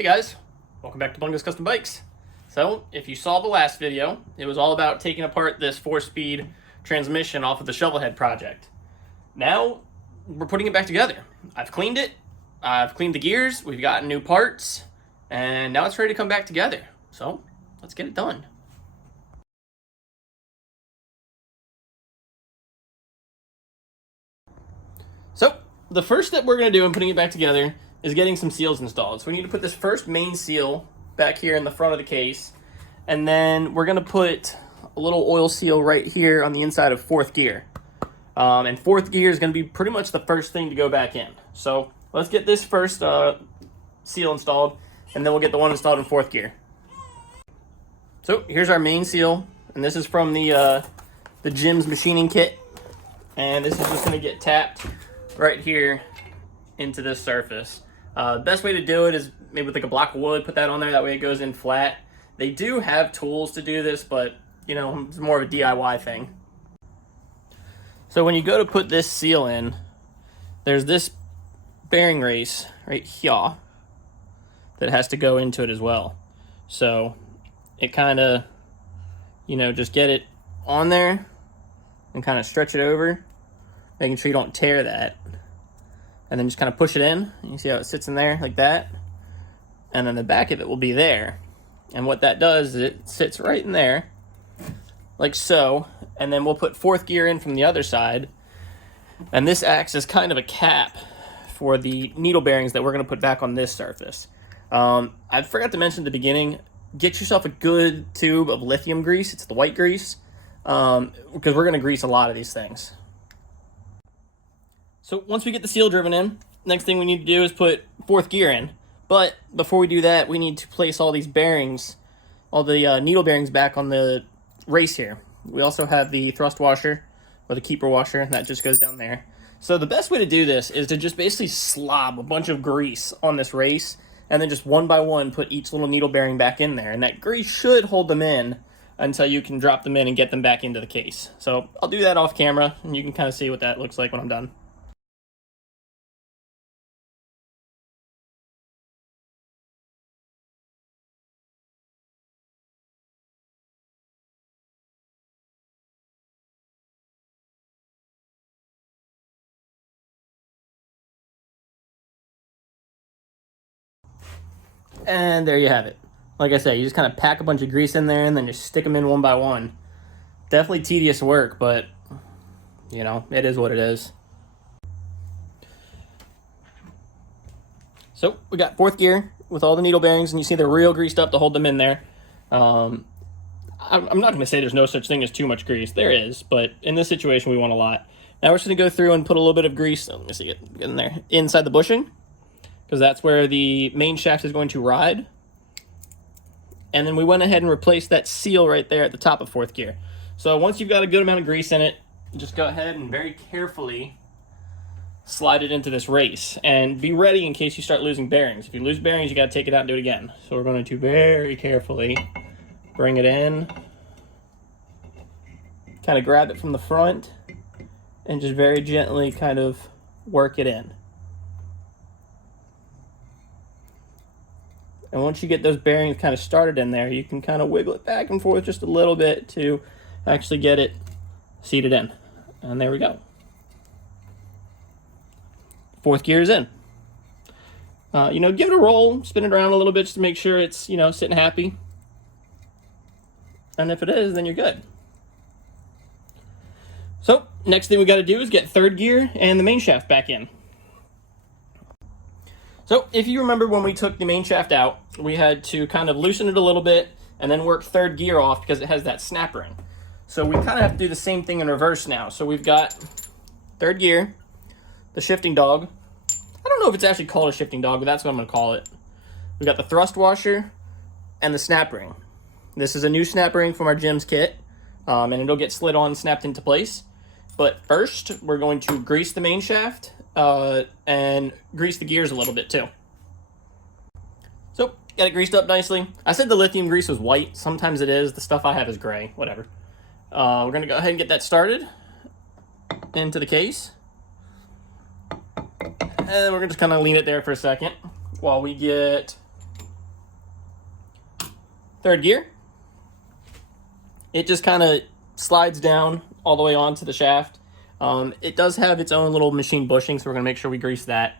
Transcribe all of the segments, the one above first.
Hey guys, welcome back to Bungus Custom Bikes. So, if you saw the last video, it was all about taking apart this 4-speed transmission off of the Shovelhead project. Now, we're putting it back together. I've cleaned it, I've cleaned the gears, we've gotten new parts, and now it's ready to come back together. So, let's get it done. So, the first step we're going to do in putting it back together is getting some seals installed. So we need to put this first main seal back here in the front of the case, and then we're going to put a little oil seal right here on the inside of fourth gear. And fourth gear is going to be pretty much the first thing to go back in. So let's get this first seal installed, and then we'll get the one installed in fourth gear. So here's our main seal, and this is from the Jim's machining kit, and this is just going to get tapped right here into this surface. The best way to do it is maybe with like a block of wood, put that on there, that way it goes in flat. They do have tools to do this, but you know, it's more of a DIY thing. So when you go to put this seal in, there's this bearing race right here that has to go into it as well. So it kind of, you know, just get it on there and kind of stretch it over, making sure you don't tear that. And then just kind of push it in. You see how it sits in there like that? And then the back of it will be there. And what that does is it sits right in there, like so. And then we'll put fourth gear in from the other side. And this acts as kind of a cap for the needle bearings that we're going to put back on this surface. I forgot to mention at the beginning, get yourself a good tube of lithium grease. It's the white grease, because we're going to grease a lot of these things. So once we get the seal driven in, next thing we need to do is put fourth gear in. But before we do that, we need to place all these bearings, all the needle bearings back on the race here. We also have the thrust washer, or the keeper washer, and that just goes down there. So the best way to do this is to just basically slob a bunch of grease on this race, and then just one by one put each little needle bearing back in there. And that grease should hold them in until you can drop them in and get them back into the case. So I'll do that off camera, and you can kind of see what that looks like when I'm done. And there you have it. Like I say, you just kind of pack a bunch of grease in there and then just stick them in one by one. Definitely tedious work, but, you know, it is what it is. So, we got fourth gear with all the needle bearings, and you see they're real greased up to hold them in there. I'm not going to say there's no such thing as too much grease. There is, but in this situation, we want a lot. Now we're just going to go through and put a little bit of grease, let me see, get in there, inside the bushing, because that's where the main shaft is going to ride. And then we went ahead and replaced that seal right there at the top of fourth gear. So once you've got a good amount of grease in it, just go ahead and very carefully slide it into this race. And be ready in case you start losing bearings. If you lose bearings, you got to take it out and do it again. So we're going to very carefully bring it in, kind of grab it from the front, and just very gently kind of work it in. And once you get those bearings kind of started in there, you can kind of wiggle it back and forth just a little bit to actually get it seated in. And there we go. Fourth gear is in. You know, give it a roll, spin it around a little bit just to make sure it's, you know, sitting happy. And if it is, then you're good. So, next thing we got to do is get third gear and the main shaft back in. So, if you remember when we took the main shaft out, we had to kind of loosen it a little bit and then work third gear off because it has that snap ring. So we kind of have to do the same thing in reverse now. So we've got third gear, the shifting dog. I don't know if it's actually called a shifting dog, but that's what I'm going to call it. We've got the thrust washer and the snap ring. This is a new snap ring from our Jim's kit, and it'll get slid on and snapped into place. But first, we're going to grease the main shaft and grease the gears a little bit too. So, got it greased up nicely. I said the lithium grease was white. Sometimes it is. The stuff I have is gray. Whatever. We're going to go ahead and get that started into the case. And we're just kind of lean it there for a second while we get third gear. It just kind of slides down all the way onto the shaft. It does have its own little machine bushing, so we're going to make sure we grease that.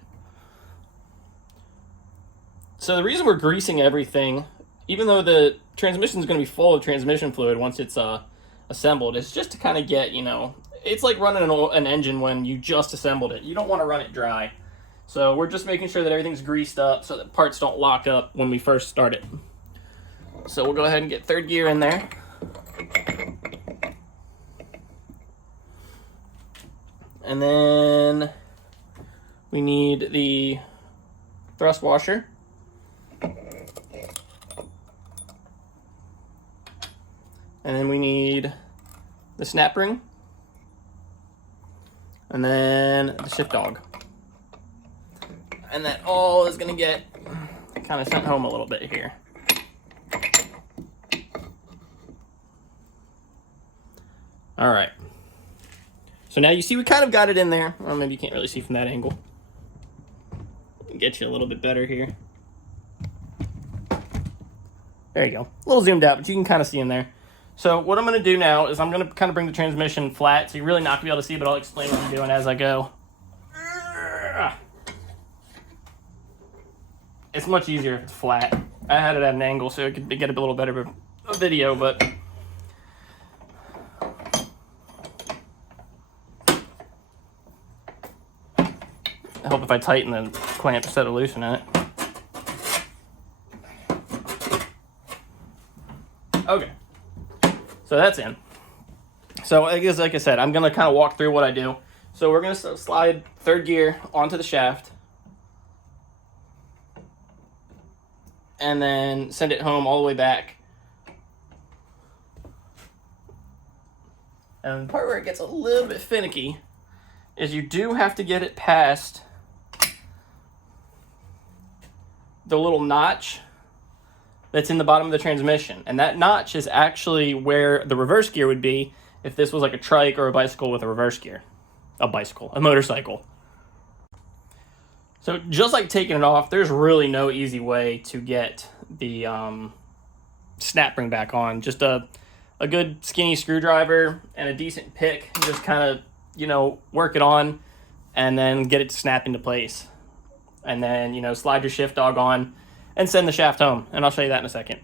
So the reason we're greasing everything, even though the transmission is going to be full of transmission fluid once it's assembled, is just to kind of get, you know, it's like running an engine when you just assembled it. You don't want to run it dry. So we're just making sure that everything's greased up so that parts don't lock up when we first start it. So we'll go ahead and get third gear in there. And then we need the thrust washer. And then we need the snap ring. And then the shift dog. And that all is going to get kind of sent home a little bit here. All right. So now you see we kind of got it in there. Well, maybe you can't really see from that angle. Get you a little bit better here. There you go. A little zoomed out, but you can kind of see in there. So what I'm going to do now is I'm going to kind of bring the transmission flat, so you're really not going to be able to see, but I'll explain what I'm doing as I go. It's much easier if it's flat. I had it at an angle so it could get a little better of a video, but I hope if I tighten the clamp instead of loosening it. Okay. So that's in. So I guess, like I said, I'm going to kind of walk through what I do. So we're going to slide third gear onto the shaft. And then send it home all the way back. And the part where it gets a little bit finicky is you do have to get it past the little notch that's in the bottom of the transmission. And that notch is actually where the reverse gear would be if this was like a trike or a bicycle with a reverse gear. A motorcycle. So just like taking it off, there's really no easy way to get the snap ring back on. Just a good skinny screwdriver and a decent pick. Just kind of, you know, work it on and then get it to snap into place. And then, you know, slide your shift dog on and send the shaft home. And I'll show you that in a second.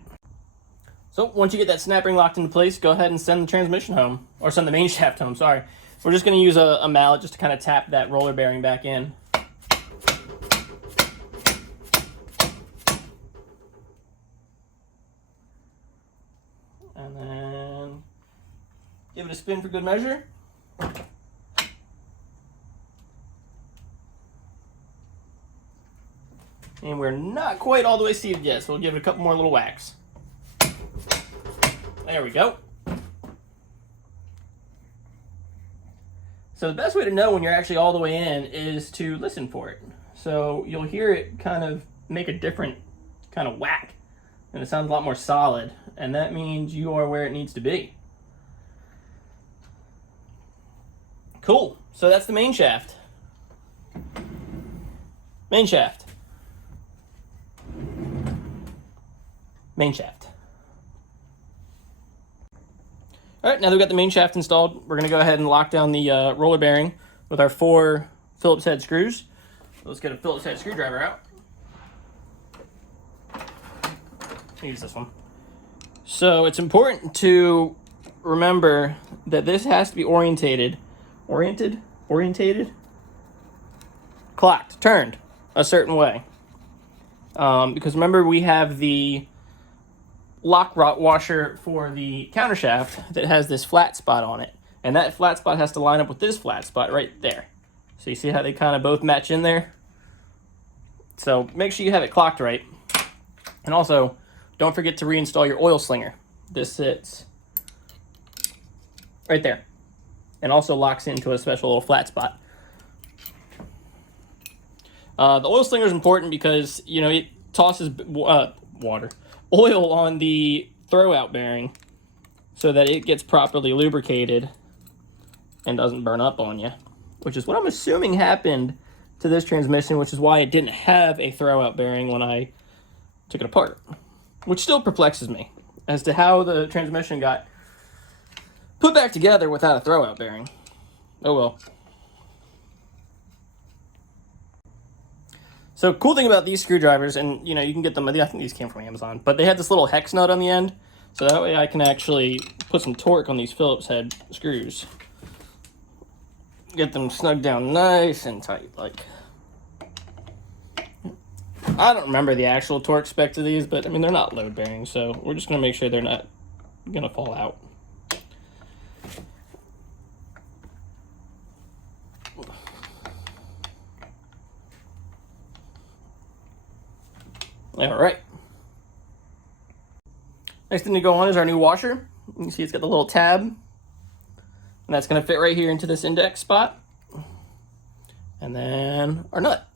So once you get that snap ring locked into place, go ahead and send the transmission home. Or send the main shaft home, sorry. We're just going to use a mallet just to kind of tap that roller bearing back in. And then give it a spin for good measure. And we're not quite all the way seated yet, so we'll give it a couple more little whacks. There we go. So the best way to know when you're actually all the way in is to listen for it. So you'll hear it kind of make a different kind of whack, and it sounds a lot more solid, and that means you are where it needs to be. Cool. So that's the main shaft. Main shaft. Main shaft. All right, now that we've got the main shaft installed, we're going to go ahead and lock down the roller bearing with our 4 Phillips head screws. So let's get a Phillips head screwdriver out. Use this one. So it's important to remember that this has to be orientated, clocked, turned a certain way. Because remember, we have the lock washer for the countershaft that has this flat spot on it. And that flat spot has to line up with this flat spot right there. So you see how they kind of both match in there? So make sure you have it clocked right. And also, don't forget to reinstall your oil slinger. This sits right there. And also locks into a special little flat spot. The oil slinger is important because, you know, it tosses oil on the throwout bearing so that it gets properly lubricated and doesn't burn up on you, which is what I'm assuming happened to this transmission, which is why it didn't have a throwout bearing when I took it apart, which still perplexes me. as to how the transmission got put back together without a throwout bearing. Oh well. So cool thing about these screwdrivers, and you know, you can get them, I think these came from Amazon, but they had this little hex nut on the end, so that way I can actually put some torque on these Phillips head screws. Get them snugged down nice and tight, like. I don't remember the actual torque specs of these, but I mean, they're not load bearing, so we're just gonna make sure they're not gonna fall out. All right. Next thing to go on is our new washer. You can see it's got the little tab, and that's going to fit right here into this index spot. And then our nut.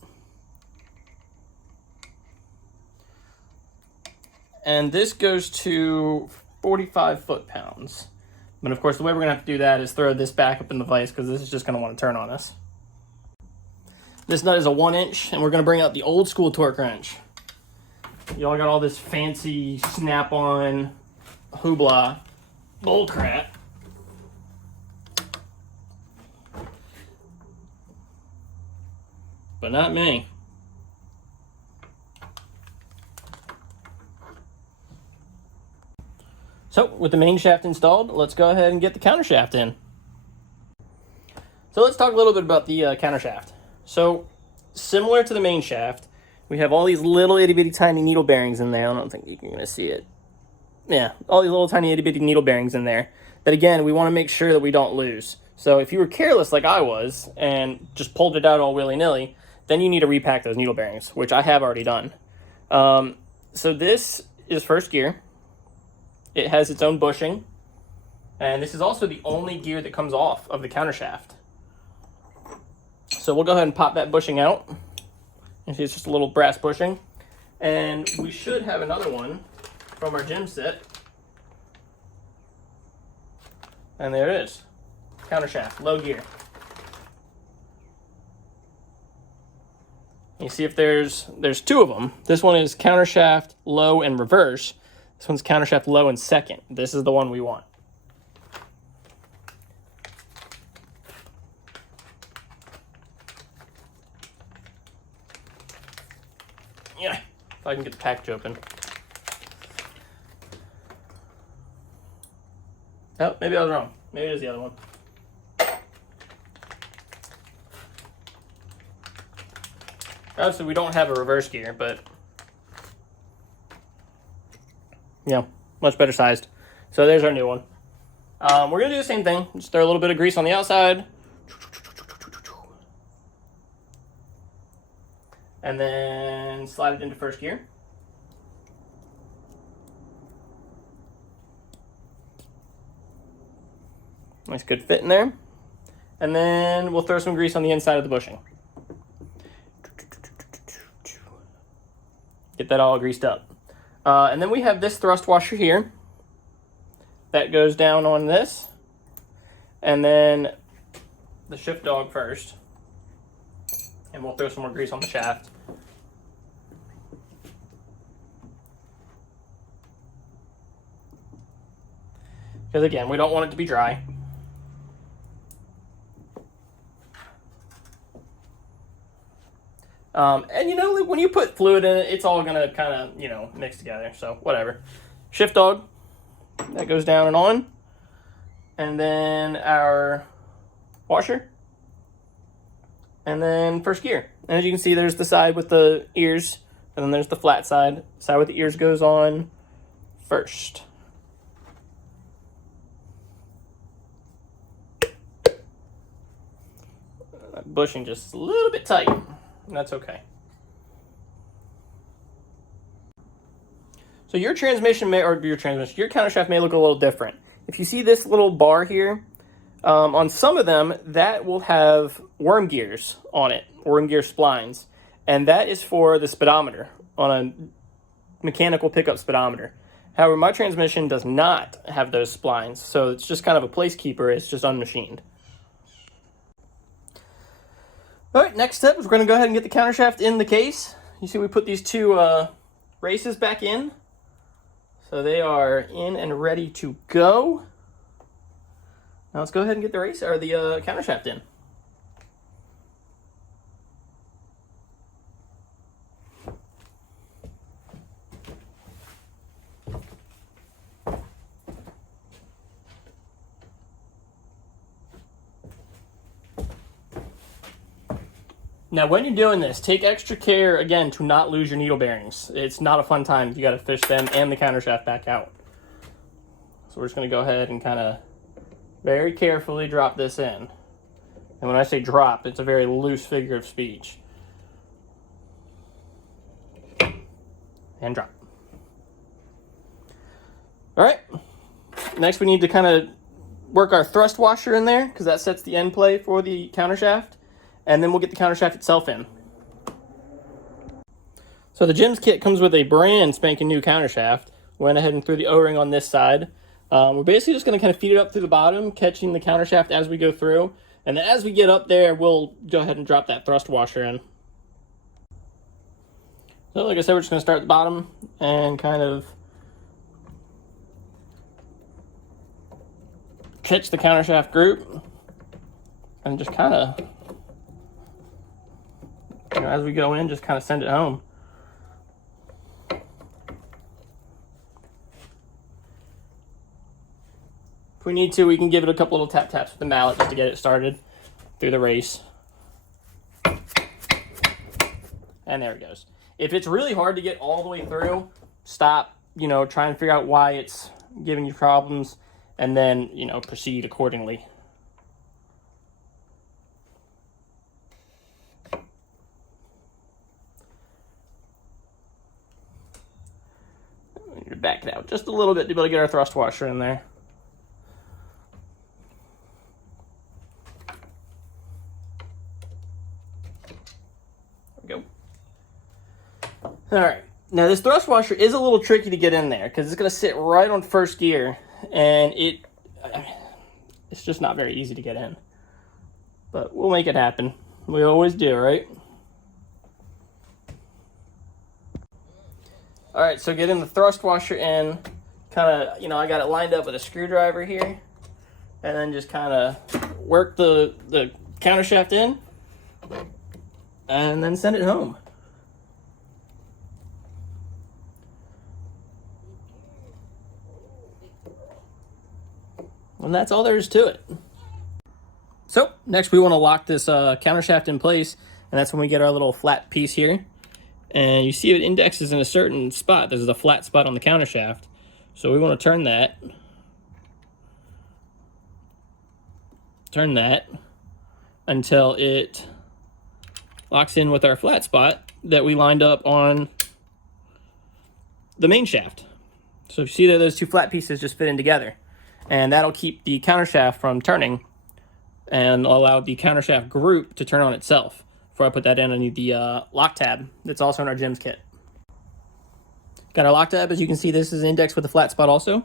And this goes to 45 foot-pounds. But of course, the way we're going to have to do that is throw this back up in the vise, because this is just going to want to turn on us. This nut is a 1-inch, and we're going to bring out the old school torque wrench. Y'all got all this fancy snap-on hoopla bull crap. But not me. So, with the main shaft installed, let's go ahead and get the counter shaft in. So let's talk a little bit about the counter shaft. So, similar to the main shaft, we have all these little itty-bitty tiny needle bearings in there. I don't think you're going to see it. Yeah, all these little tiny itty-bitty needle bearings in there that, again, we want to make sure that we don't lose. So if you were careless like I was and just pulled it out all willy-nilly, then you need to repack those needle bearings, which I have already done. So this is first gear. It has its own bushing. And this is also the only gear that comes off of the counter shaft. So we'll go ahead and pop that bushing out. You see it's just a little brass bushing. And we should have another one from our gym set. And there it is. Counter shaft, low gear. You see if there's two of them. This one is counter shaft, low, and reverse. This one's counter shaft, low, and second. This is the one we want. Yeah, if I can get the package open. Oh, maybe I was wrong. Maybe it is the other one. Obviously, we don't have a reverse gear, but yeah, much better sized. So there's our new one. We're gonna do the same thing. Just throw a little bit of grease on the outside. And then slide it into first gear. Nice good fit in there. And then we'll throw some grease on the inside of the bushing. Get that all greased up. And then we have this thrust washer here. That goes down on this. And then the shift dog first. And we'll throw some more grease on the shaft. Because again, we don't want it to be dry. And you know, when you put fluid in it, it's all gonna kind of, you know, mix together. So whatever. Shift dog, that goes down and on. And then our washer. And then first gear. And as you can see, there's the side with the ears, and then there's the flat side. Side with the ears goes on first. That bushing just a little bit tight. That's okay. So your transmission may, or your counter shaft may look a little different. If you see this little bar here, on some of them, that will have worm gears on it, worm gear splines. And that is for the speedometer, on a mechanical pickup speedometer. However, my transmission does not have those splines, so it's just kind of a placekeeper, it's just unmachined. All right, next step is we're going to go ahead and get the counter shaft in the case. You see we put these two races back in. So they are in and ready to go. Now let's go ahead and get the race or the countershaft in. Now, when you're doing this, take extra care, again, to not lose your needle bearings. It's not a fun time. You got to fish them and the countershaft back out. So we're just going to go ahead and kind of very carefully drop this in. And when I say drop, it's a very loose figure of speech. And drop. All right. Next, we need to kind of work our thrust washer in there, because that sets the end play for the countershaft. And then we'll get the countershaft itself in. So the Jim's kit comes with a brand spanking new countershaft. Went ahead and threw the O-ring on this side. We're basically just going to kind of feed it up through the bottom, catching the countershaft as we go through. And then as we get up there, we'll go ahead and drop that thrust washer in. So like I said, we're just going to start at the bottom and kind of catch the countershaft group. And just kind of, as we go in, just kind of send it home. If we need to, we can give it a couple little tap-taps with the mallet just to get it started through the race. And there it goes. If it's really hard to get all the way through, stop, try and figure out why it's giving you problems, and then, proceed accordingly. Back it out just a little bit to be able to get our thrust washer in there. There we go. All right. Now this thrust washer is a little tricky to get in there because it's going to sit right on first gear, and it's just not very easy to get in. But we'll make it happen. We always do, right? All right, so getting the thrust washer in, kind of, I got it lined up with a screwdriver here, and then just kind of work the countershaft in, and then send it home. And that's all there is to it. So, next we want to lock this countershaft in place, and that's when we get our little flat piece here. And you see it indexes in a certain spot. There's a flat spot on the countershaft. So we want to turn that. Until it locks in with our flat spot that we lined up on the main shaft. So if you see that those two flat pieces just fit in together. And that'll keep the countershaft from turning and allow the countershaft group to turn on itself. Before I put that in, I need the lock tab that's also in our Jim's kit. Got our lock tab. As you can see, this is indexed with a flat spot also.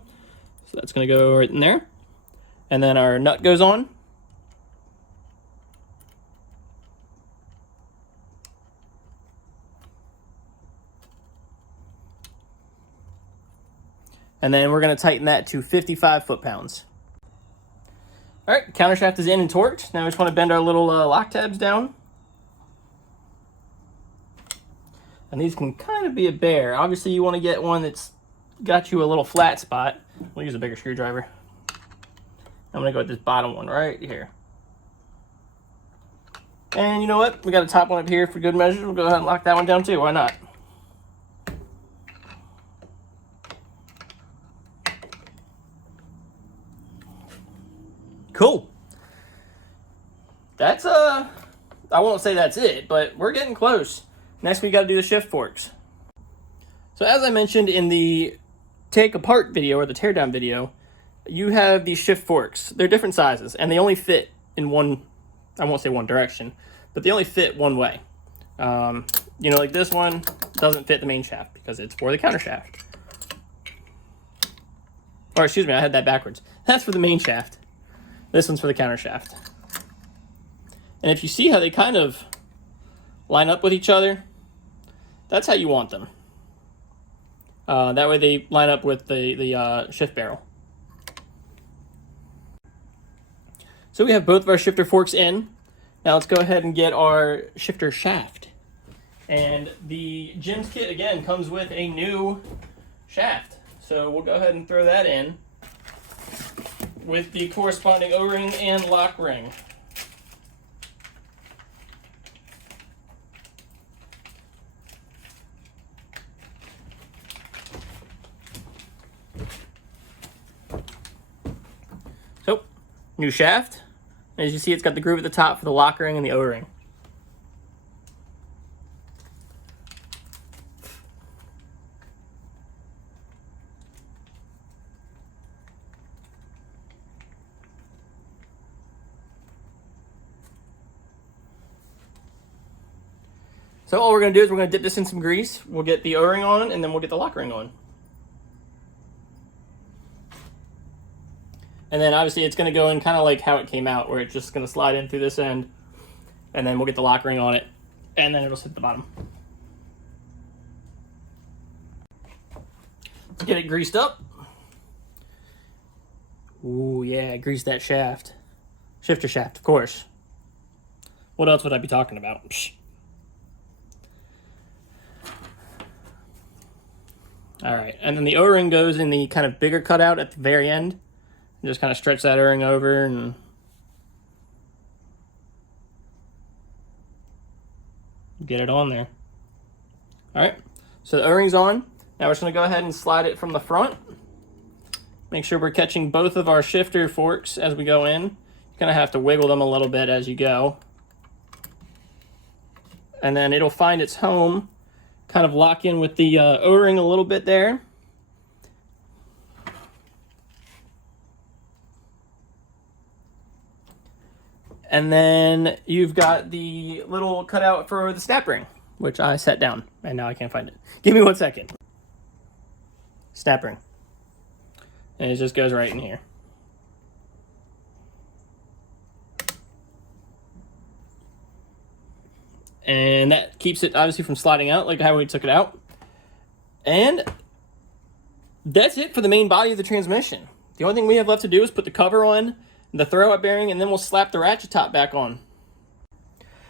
So that's going to go right in there. And then our nut goes on. And then we're going to tighten that to 55 foot-pounds. All right, countershaft is in and torqued. Now we just want to bend our little lock tabs down. And these can kind of be a bear. Obviously, you want to get one that's got you a little flat spot. We'll use a bigger screwdriver. I'm going to go with this bottom one right here. And you know what? We got a top one up here for good measure. We'll go ahead and lock that one down too. Why not? Cool. That's, I won't say that's it, but we're getting close. Next, we got to do the shift forks. So as I mentioned in the take apart video or the teardown video, you have these shift forks. They're different sizes, and they only fit in one, I won't say one direction, but they only fit one way. Like this one doesn't fit the main shaft because it's for the counter shaft. Or excuse me, I had that backwards. That's for the main shaft. This one's for the counter shaft. And if you see how they kind of line up with each other, that's how you want them. That way they line up with the shift barrel. So we have both of our shifter forks in. Now let's go ahead and get our shifter shaft. And the Jim's kit, again, comes with a new shaft. So we'll go ahead and throw that in with the corresponding O-ring and lock ring. So, new shaft. As you see, it's got the groove at the top for the lock ring and the O-ring. So all we're going to do is we're going to dip this in some grease. We'll get the O-ring on, and then we'll get the lock ring on. And then obviously it's going to go in kind of like how it came out, where it's just going to slide in through this end, and then we'll get the lock ring on it, and then it'll sit at the bottom. Let's get it greased up. Ooh, yeah, grease that shaft. Shifter shaft, of course. What else would I be talking about? Psh. All right, and then the O-ring goes in the kind of bigger cutout at the very end. Just kind of stretch that O-ring over and get it on there. All right, so the O-ring's on. Now we're just gonna go ahead and slide it from the front. Make sure we're catching both of our shifter forks as we go in. You're gonna have to wiggle them a little bit as you go. And then it'll find its home, kind of lock in with the O-ring a little bit there. And then you've got the little cutout for the snap ring, which I set down, and now I can't find it. Give me 1 second. Snap ring. And it just goes right in here. And that keeps it obviously from sliding out like how we took it out. And that's it for the main body of the transmission. The only thing we have left to do is put the cover on, the throwout bearing, and then we'll slap the ratchet top back on.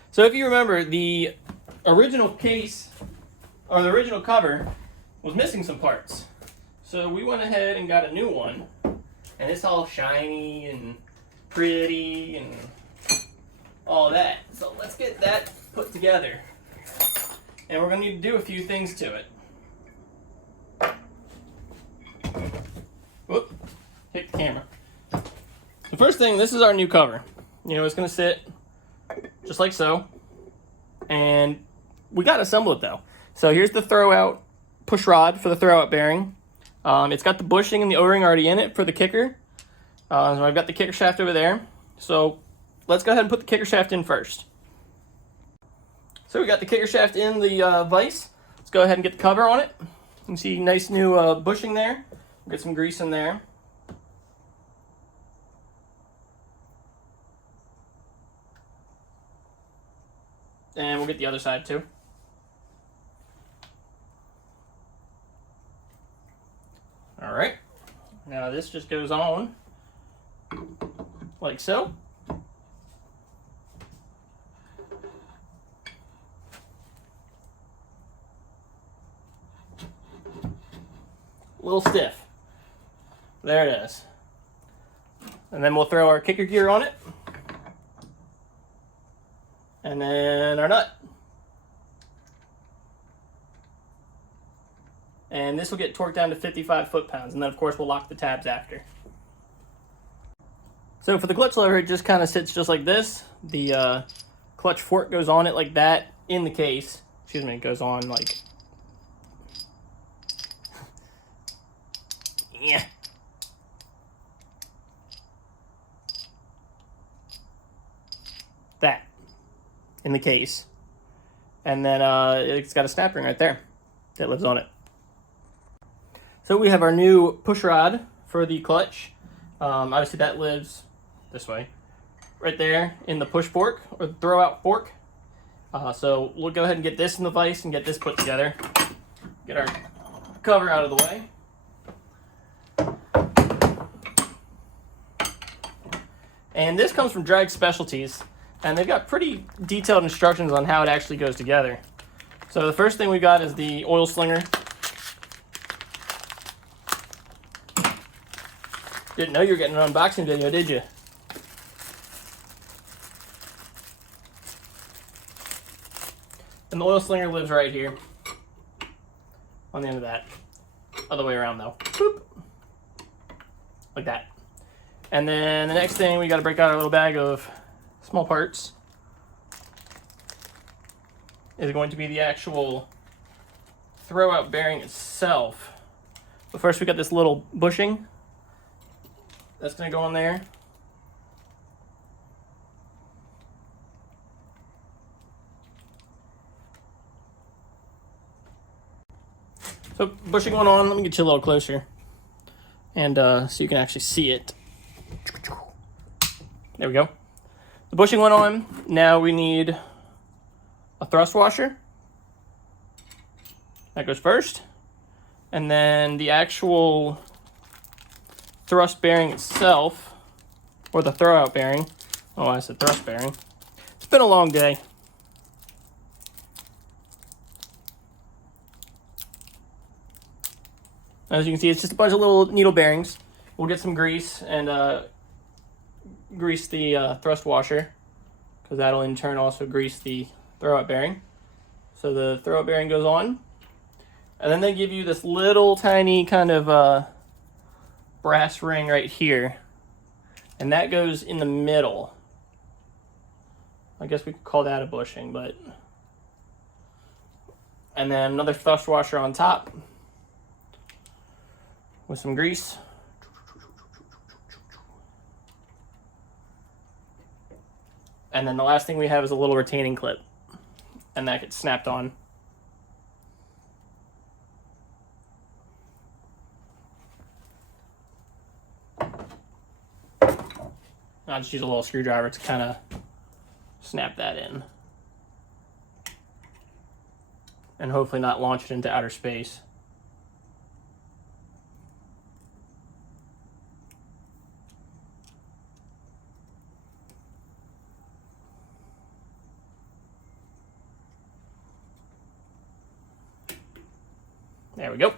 So if you remember, the original case, or the original cover, was missing some parts. So we went ahead and got a new one, and it's all shiny and pretty and all that. So let's get that put together. And we're going to need to do a few things to it. Whoop, hit the camera. The first thing, this is our new cover. You know, it's going to sit just like so. And we got to assemble it though. So here's the throwout push rod for the throwout bearing. It's got the bushing and the O-ring already in it for the kicker. So I've got the kicker shaft over there. So let's go ahead and put the kicker shaft in first. So we got the kicker shaft in the vise. Let's go ahead and get the cover on it. You can see nice new bushing there. Get some grease in there. And we'll get the other side too. All right. Now this just goes on like so. A little stiff. There it is. And then we'll throw our kicker gear on it. And then our nut. And this will get torqued down to 55 foot-pounds. And then, of course, we'll lock the tabs after. So for the clutch lever, it just kind of sits just like this. The clutch fork goes on it like that in the case. Excuse me, it goes on like... yeah. That. In the case. And then it's got a snap ring right there that lives on it. So we have our new push rod for the clutch. Obviously that lives this way, right there in the push fork or the throwout fork. So we'll go ahead and get this in the vise and get this put together. Get our cover out of the way. And this comes from Drag Specialties, and they've got pretty detailed instructions on how it actually goes together. So the first thing we got is the oil slinger. Didn't know you were getting an unboxing video, did you? And the oil slinger lives right here on the end of that. Other way around though. Boop. Like that. And then the next thing, we got to break out our little bag of small parts. Is going to be the actual throwout bearing itself. But first we got this little bushing. That's going to go on there. So bushing one on, let me get you a little closer. And so you can actually see it. There we go. The bushing went on. Now we need a thrust washer. That goes first. And then the actual thrust bearing itself, or the throwout bearing. Oh, I said thrust bearing. It's been a long day. As you can see, it's just a bunch of little needle bearings. We'll get some grease and grease the thrust washer, because that'll in turn also grease the throwout bearing. So the throwout bearing goes on, and then they give you this little tiny kind of brass ring right here, and that goes in the middle. I guess we could call that a bushing, but... And then another thrust washer on top with some grease. And then the last thing we have is a little retaining clip, and that gets snapped on. I'll just use a little screwdriver to kind of snap that in. And hopefully not launch it into outer space. There we go. All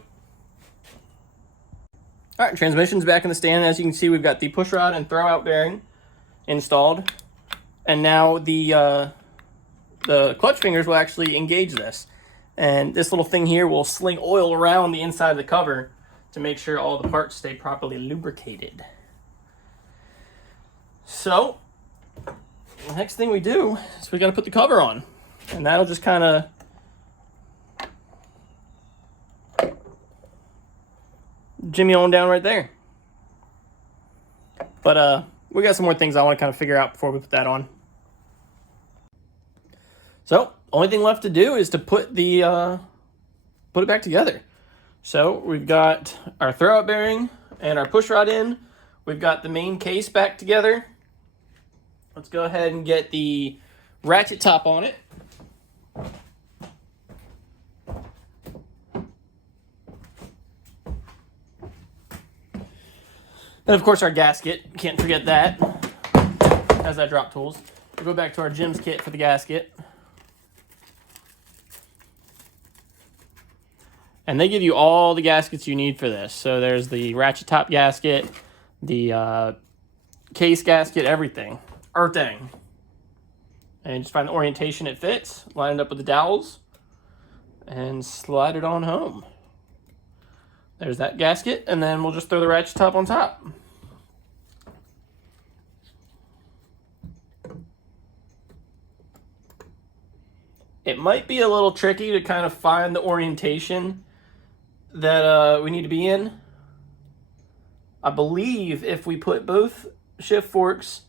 right, transmission's back in the stand. As you can see, we've got the push rod and throwout bearing installed. And now the clutch fingers will actually engage this. And this little thing here will sling oil around the inside of the cover to make sure all the parts stay properly lubricated. So, the next thing we do is we got to put the cover on. And that'll just kind of jimmy on down right there. But we got some more things I want to kind of figure out before we put that on. So, only thing left to do is to put the put it back together. So we've got our throwout bearing and our push rod in. We've got the main case back together. Let's go ahead and get the ratchet top on it. And of course our gasket, can't forget that. Has that drop tools. We'll go back to our Jim's kit for the gasket. And they give you all the gaskets you need for this. So there's the ratchet top gasket, the case gasket, everything. Everything. And just find the orientation it fits, line it up with the dowels, and slide it on home. There's that gasket, and then we'll just throw the ratchet top on top. It might be a little tricky to kind of find the orientation that we need to be in. I believe if we put both shift forks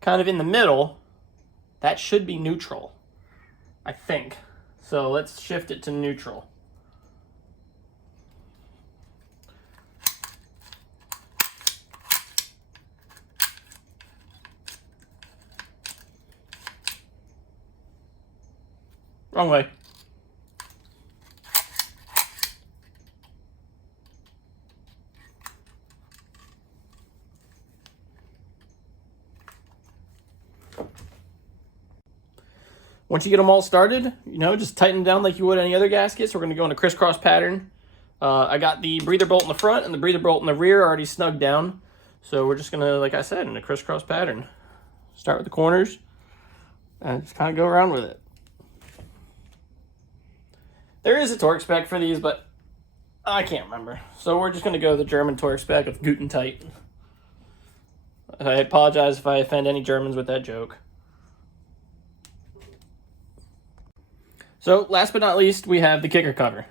kind of in the middle, that should be neutral, I think. So let's shift it to neutral. Wrong way. Once you get them all started, you know, just tighten them down like you would any other gaskets. We're going to go in a crisscross pattern. I got the breather bolt in the front and the breather bolt in the rear already snugged down. So we're just going to, like I said, in a crisscross pattern. Start with the corners and just kind of go around with it. There is a torque spec for these, but I can't remember. So we're just going to go the German torque spec of Guten Tight. I apologize if I offend any Germans with that joke. So last but not least, we have the kicker cover.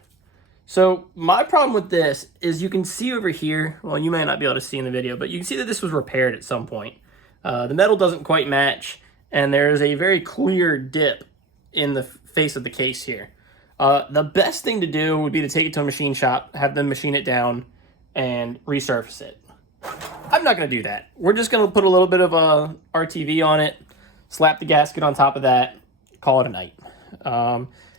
So my problem with this is you can see over here, well, you may not be able to see in the video, but you can see that this was repaired at some point. The metal doesn't quite match, and there's a very clear dip in the face of the case here. The best thing to do would be to take it to a machine shop, have them machine it down, and resurface it. I'm not going to do that. We're just going to put a little bit of a RTV on it, slap the gasket on top of that, call it a night.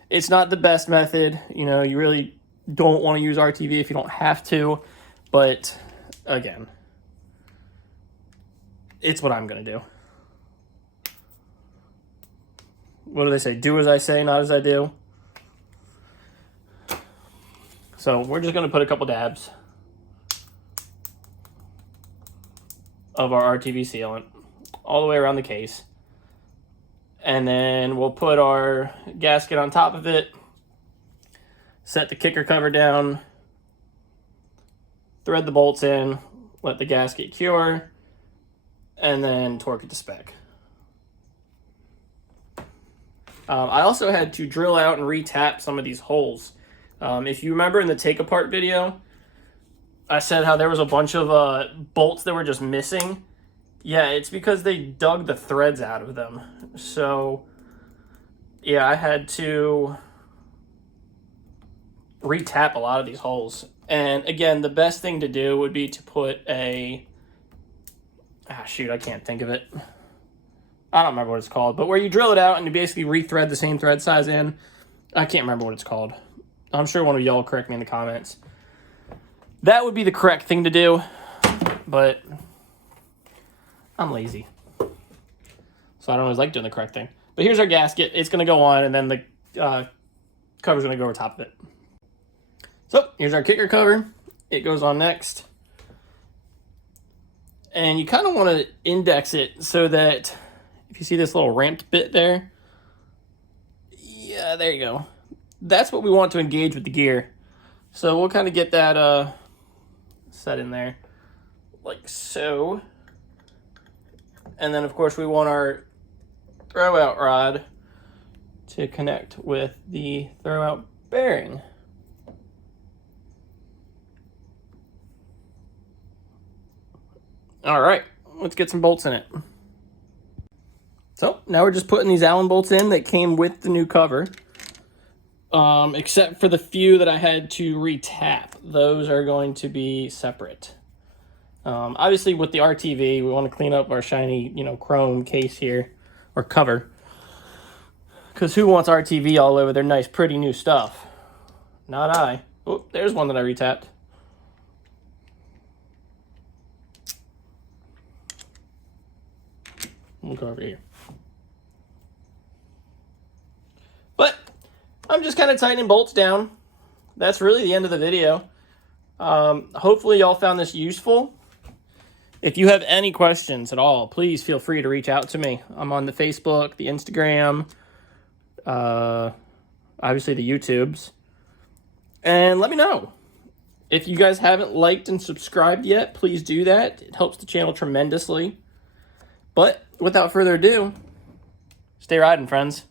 It's not the best method. You know, you really don't want to use RTV if you don't have to, but again, it's what I'm going to do. What do they say? Do as I say, not as I do. So we're just going to put a couple dabs of our RTV sealant all the way around the case. And then we'll put our gasket on top of it, set the kicker cover down, thread the bolts in, let the gasket cure, and then torque it to spec. I also had to drill out and re-tap some of these holes. If you remember in the take apart video, I said how there was a bunch of bolts that were just missing. Yeah, it's because they dug the threads out of them. So, yeah, I had to re-tap a lot of these holes. And again, the best thing to do would be to put a... shoot, I can't think of it. I don't remember what it's called. But where you drill it out and you basically re-thread the same thread size in. I can't remember what it's called. I'm sure one of y'all will correct me in the comments. That would be the correct thing to do. But I'm lazy, so I don't always like doing the correct thing. But here's our gasket. It's going to go on, and then the cover's going to go over top of it. So here's our kicker cover. It goes on next. And you kind of want to index it so that if you see this little ramped bit there, yeah, there you go. That's what we want to engage with the gear. So we'll kind of get that set in there like so. And then, of course, we want our throwout rod to connect with the throwout bearing. All right, let's get some bolts in it. So now we're just putting these Allen bolts in that came with the new cover, except for the few that I had to re-tap. Those are going to be separate. Obviously with the RTV, we want to clean up our shiny, you know, chrome case here, or cover. Because who wants RTV all over their nice, pretty new stuff? Not I. Oh, there's one that I retapped. We'll go over here. But I'm just kind of tightening bolts down. That's really the end of the video. Hopefully y'all found this useful. If you have any questions at all, please feel free to reach out to me. I'm on the Facebook, the Instagram, obviously the YouTubes. And let me know. If you guys haven't liked and subscribed yet, please do that. It helps the channel tremendously. But without further ado, stay riding, friends.